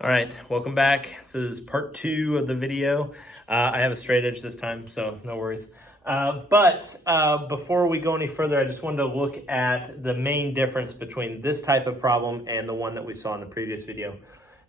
All right, welcome back. This is part 2 of the video. I have a straight edge this time, so no worries. But before we go any further, I just wanted to look at the main difference between this type of problem and the one that we saw in the previous video.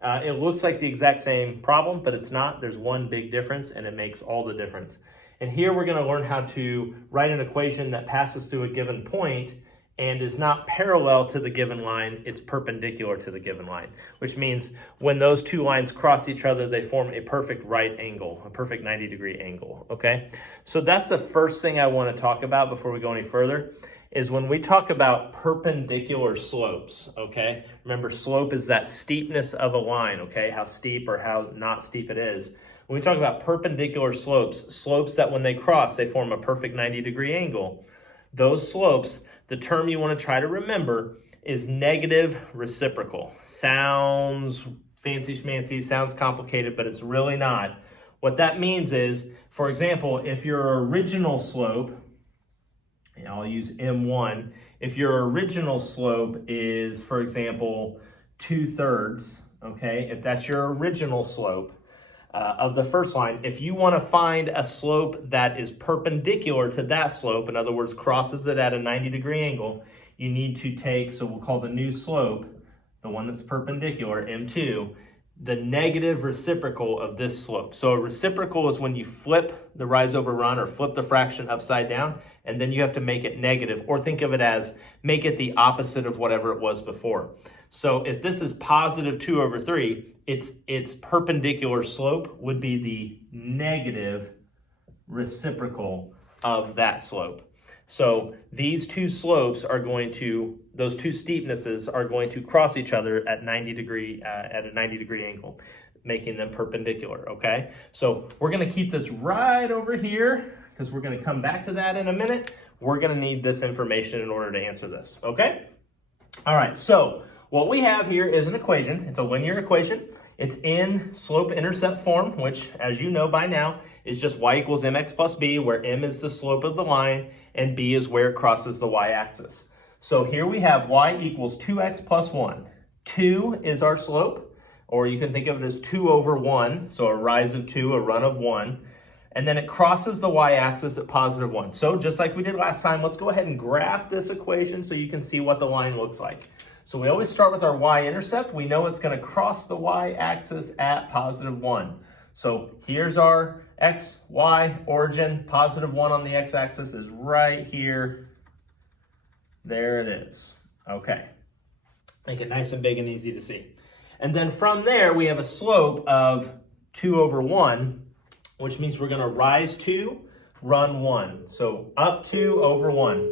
It looks like the exact same problem, but it's not. There's one big difference, and it makes all the difference. And here we're going to learn how to write an equation that passes through a given point and is not parallel to the given line, it's perpendicular to the given line, which means when those two lines cross each other, they form a perfect right angle, a perfect 90-degree angle, okay? So that's the first thing I want to talk about before we go any further, is when we talk about perpendicular slopes, okay? Remember, slope is that steepness of a line, okay? How steep or how not steep it is. When we talk about perpendicular slopes, slopes that when they cross, they form a perfect 90-degree angle, those slopes, the term you want to try to remember is negative reciprocal. Sounds fancy schmancy, sounds complicated, but it's really not. What that means is, for example, if your original slope, and I'll use M1, if your original slope is, for example, 2/3, okay, if that's your original slope, of the first line, if you want to find a slope that is perpendicular to that slope, in other words, crosses it at a 90-degree angle, you need to take, so we'll call the new slope, the one that's perpendicular, M2, the negative reciprocal of this slope. So a reciprocal is when you flip the rise over run or flip the fraction upside down, and then you have to make it negative, or think of it as make it the opposite of whatever it was before. So if this is positive 2/3, its perpendicular slope would be the negative reciprocal of that slope. So these two slopes are going to, those two steepnesses are going to cross each other at a 90-degree angle, making them perpendicular, okay? So we're gonna keep this right over here because we're gonna come back to that in a minute. We're gonna need this information in order to answer this, okay? All right, so what we have here is an equation. It's a linear equation. It's in slope-intercept form, which, as you know by now, is just y equals mx plus b, where m is the slope of the line and b is where it crosses the y-axis. So here we have y equals 2x plus 1. 2 is our slope, or you can think of it as 2/1, so a rise of 2, a run of 1. And then it crosses the y-axis at positive 1. So just like we did last time, let's go ahead and graph this equation so you can see what the line looks like. So we always start with our y-intercept. We know it's going to cross the y-axis at positive 1. So here's our x, y origin. Positive 1 on the x-axis is right here. There it is. Okay. Make it nice and big and easy to see. And then from there, we have a slope of 2/1, which means we're going to rise 2, run 1. So up 2/1.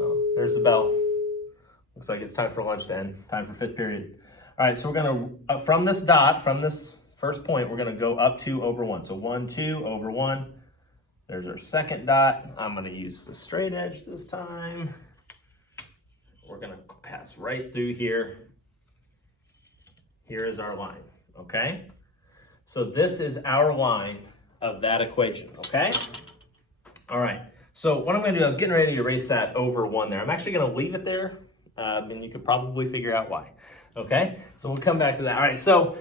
Oh, there's the bell. Looks like it's time for lunch to end, time for 5th period. All right, so we're gonna, from this dot, from this first point, we're gonna go up 2/1. So 1, 2/1. There's our second dot. I'm gonna use the straight edge this time. We're gonna pass right through here. Here is our line, okay? So this is our line of that equation, okay? All right, so what I'm gonna do, I was getting ready to erase that over 1 there. I'm actually gonna leave it there. And you could probably figure out why. Okay, so we'll come back to that. All right, so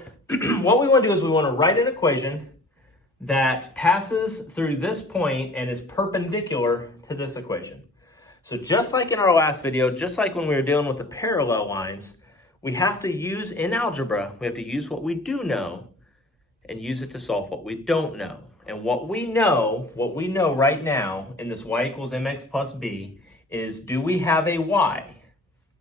what we want to do is we want to write an equation that passes through this point and is perpendicular to this equation. So just like in our last video, just like when we were dealing with the parallel lines, we have to use, in algebra, we have to use what we do know and use it to solve what we don't know. And what we know right now in this y equals mx plus b is, do we have a y?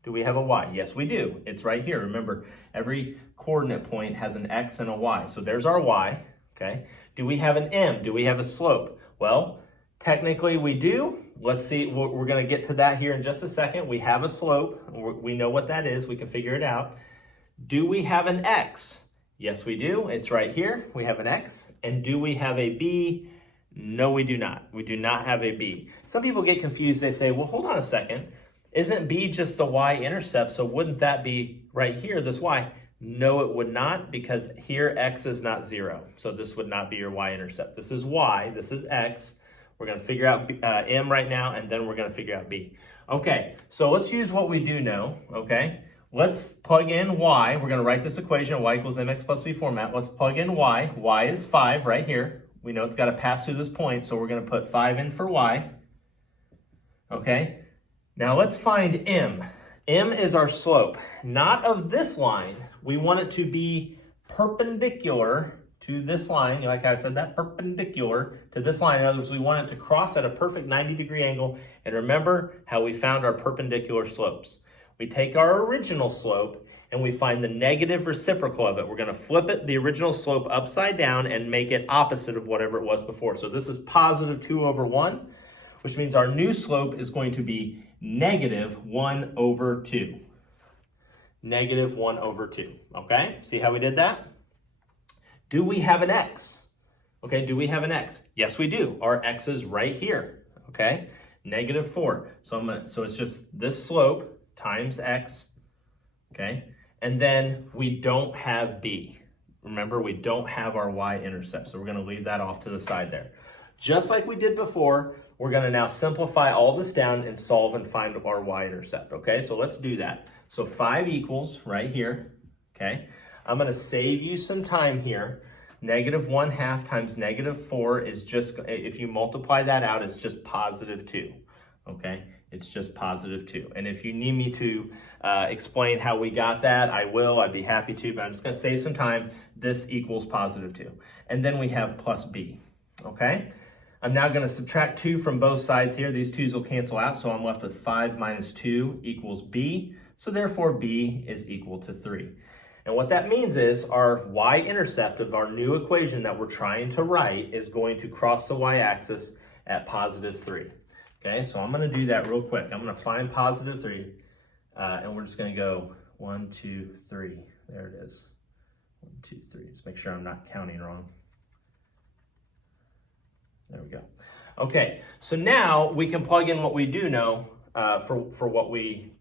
Do we have a y? Yes, we do. It's right here. Remember, every coordinate point has an x and a y. So there's our y, okay? Do we have an m? Do we have a slope? Well, technically we do. Let's see. We're going to get to that here in just a second. We have a slope. We know what that is. We can figure it out. Do we have an x? Yes, we do. It's right here. We have an x. And do we have a b? No, we do not. We do not have a b. Some people get confused. They say, well, hold on a second. Isn't b just the y-intercept, so wouldn't that be right here, this y? No, it would not, because here x is not 0. So this would not be your y-intercept. This is y, this is x. We're going to figure out m right now, and then we're going to figure out b. Okay, so let's use what we do know, okay? Let's plug in y. We're going to write this equation, y equals mx plus b format. Let's plug in y. Y is 5 right here. We know it's got to pass through this point, so we're going to put 5 in for y. Okay, now let's find m. M is our slope, not of this line. We want it to be perpendicular to this line. Like I said, that perpendicular to this line. In other words, we want it to cross at a perfect 90-degree angle. And remember how we found our perpendicular slopes. We take our original slope and we find the negative reciprocal of it. We're going to flip it, the original slope, upside down and make it opposite of whatever it was before. So this is positive 2 over 1, which means our new slope is going to be negative 1 over 2. Negative 1 over 2. Okay, see how we did that? Do we have an x? Okay, do we have an x? Yes, we do. Our x is right here. Okay, negative 4. So it's just this slope times x. Okay, and then we don't have b. Remember, we don't have our y-intercept, so we're going to leave that off to the side there. Just like we did before, we're going to now simplify all this down and solve and find our y-intercept. Okay, so let's do that. So 5 equals right here. Okay, I'm going to save you some time here. Negative 1/2 times negative 4 is just, if you multiply that out, it's just positive 2. Okay, it's just positive 2. And if you need me to explain how we got that, I will. I'd be happy to, but I'm just going to save some time. This equals positive 2. And then we have plus b. Okay, I'm now going to subtract 2 from both sides here. These 2's will cancel out, so I'm left with 5 minus 2 equals b. So therefore, b is equal to 3. And what that means is our y-intercept of our new equation that we're trying to write is going to cross the y-axis at positive 3. Okay, so I'm going to do that real quick. I'm going to find positive 3, and we're just going to go 1, 2, 3. There it is. 1, 2, 3. Just make sure I'm not counting wrong. There we go. Okay, so now we can plug in what we do know for what we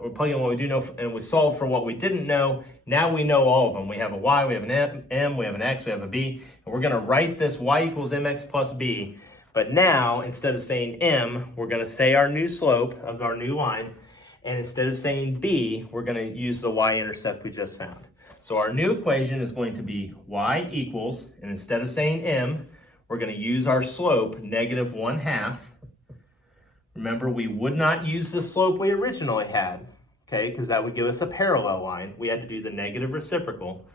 we're plugging in what we do know, and we solve for what we didn't know. Now we know all of them. We have a y, we have an m, we have an x, we have a b, and we're going to write this y equals mx plus b. But now, instead of saying m, we're going to say our new slope of our new line, and instead of saying b, we're going to use the y-intercept we just found. So our new equation is going to be y equals, and instead of saying m, we're going to use our slope, negative 1/2. Remember, we would not use the slope we originally had, okay, because that would give us a parallel line. We had to do the negative reciprocal,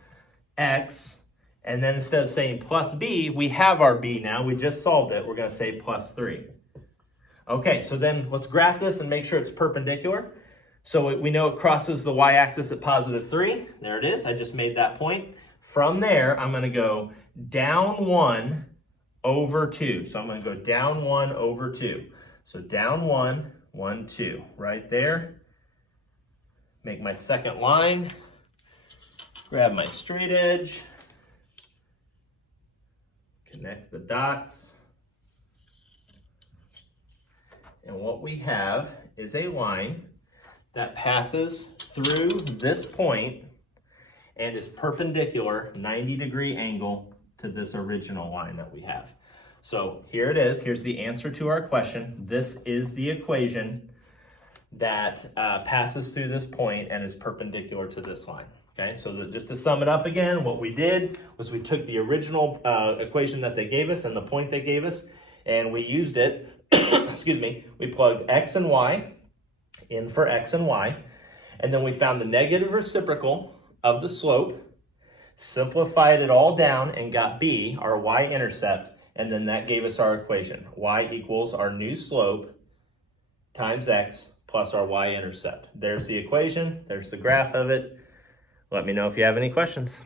x, and then instead of saying plus b, we have our b now. We just solved it. We're going to say plus 3. Okay, so then let's graph this and make sure it's perpendicular. So we know it crosses the y-axis at positive 3. There it is. I just made that point. From there, I'm going to go down 1 over 2. So I'm going to go down 1 over 2. So down 1, 1, 2, right there. Make my second line. Grab my straight edge. Connect the dots. And what we have is a line that passes through this point and is perpendicular, 90-degree angle to this original line that we have. So here it is. Here's the answer to our question. This is the equation that passes through this point and is perpendicular to this line. Okay, so just to sum it up again, what we did was we took the original equation that they gave us and the point they gave us, and we used it, excuse me, we plugged x and y in for x and y, and then we found the negative reciprocal of the slope, simplified it all down, and got b, our y-intercept, and then that gave us our equation. Y equals our new slope times x plus our y-intercept. There's the equation. There's the graph of it. Let me know if you have any questions.